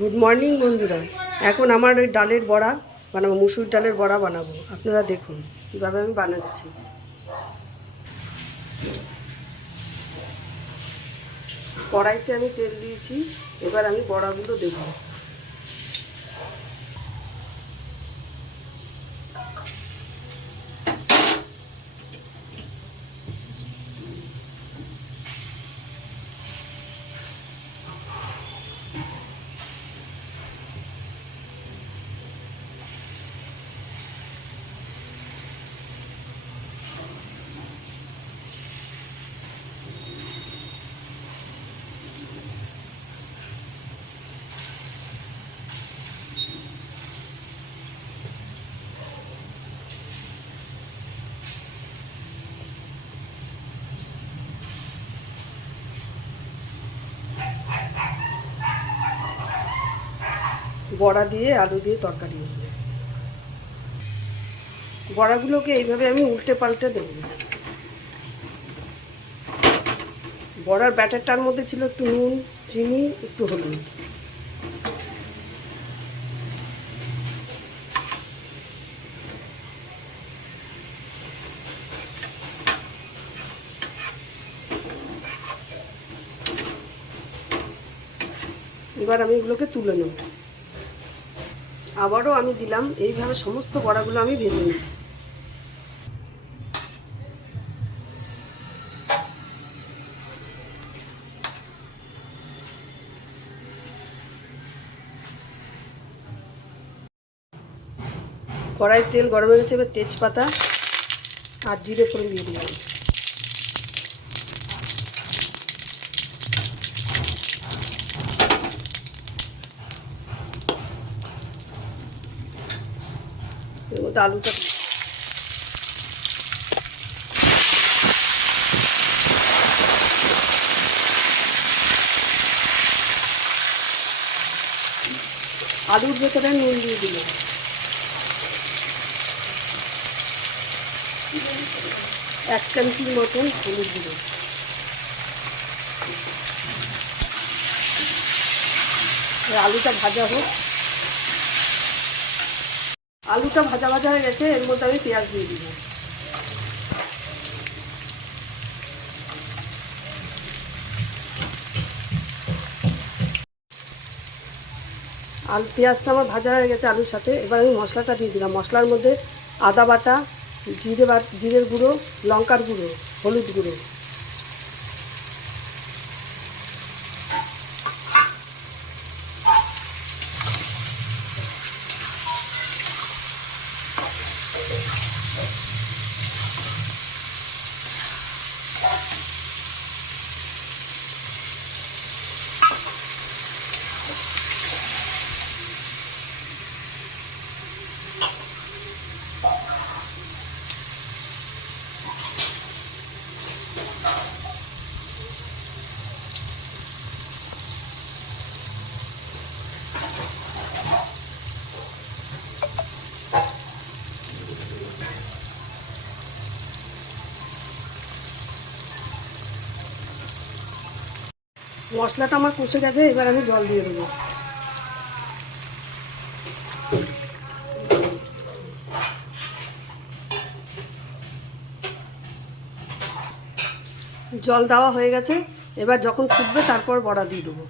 Good morning বন্ধুরা। এখন আমার ওই ডালের বড়া বানাবো, মুসুর ডালের বড়া বানাবো। আপনারা দেখুন কীভাবে আমি বানাচ্ছি। কড়াইতে আমি তেল দিয়েছি, এবার আমি বড়াগুলো দেবো। বড়া দিয়ে আলু দিয়ে তরকারি হবে। বড়াগুলোকে এইভাবে আমি উল্টে পাল্টে দেবো। বড়ার ব্যাটারটার মধ্যে ছিল একটু নুন, চিনি, একটু হলুদ। এবার আমি এগুলোকে তুলে নেব। আবারও আমি দিলাম, এইভাবে সমস্ত বড়াগুলো আমি ভেজে নিই। কড়াইয়ের তেল গরম হয়ে গেছে, এবার তেজপাতা আর জিরে ফোড়ন দিয়ে দিলাম। এর মধ্যে আলুটা আলুর ভেতরে নুন দিয়ে দিলাম। এক চামচির মতন হলুদ গুঁড়ো। আলুটা ভাজা হোক। আলুটা ভাজা ভাজা হয়ে গেছে, এর মধ্যে আমি পেঁয়াজ দিয়ে দিব। পেঁয়াজটা আমার ভাজা হয়ে গেছে আলুর সাথে। এবার আমি মশলাটা দিয়ে দিলাম। মশলার মধ্যে আদা বাটা, জিরের গুঁড়ো, লঙ্কার গুঁড়ো, হলুদ গুঁড়ো। মশলাটা আমার কষে গেছে, এবার আমি জল দিয়ে দেবো। জল দেওয়া হয়ে গেছে, এবার যখন ফুটবে তারপর বড়া দিয়ে দেবো।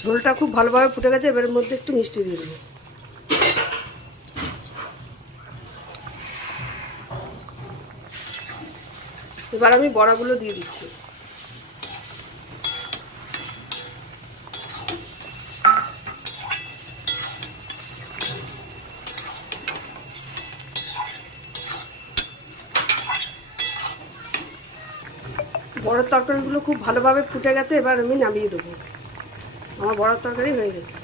ঝোলটা খুব ভালোভাবে ফুটে গেছে, এবার মধ্যে একটু মিষ্টি দিয়ে দেবো। এবার আমি বড়াগুলো দিয়ে দিচ্ছি। বড়ার তরকারিগুলো খুব ভালোভাবে ফুটে গেছে, এবার আমি নামিয়ে দেবো। আমার বড়ার তরকারি হয়ে গেছে।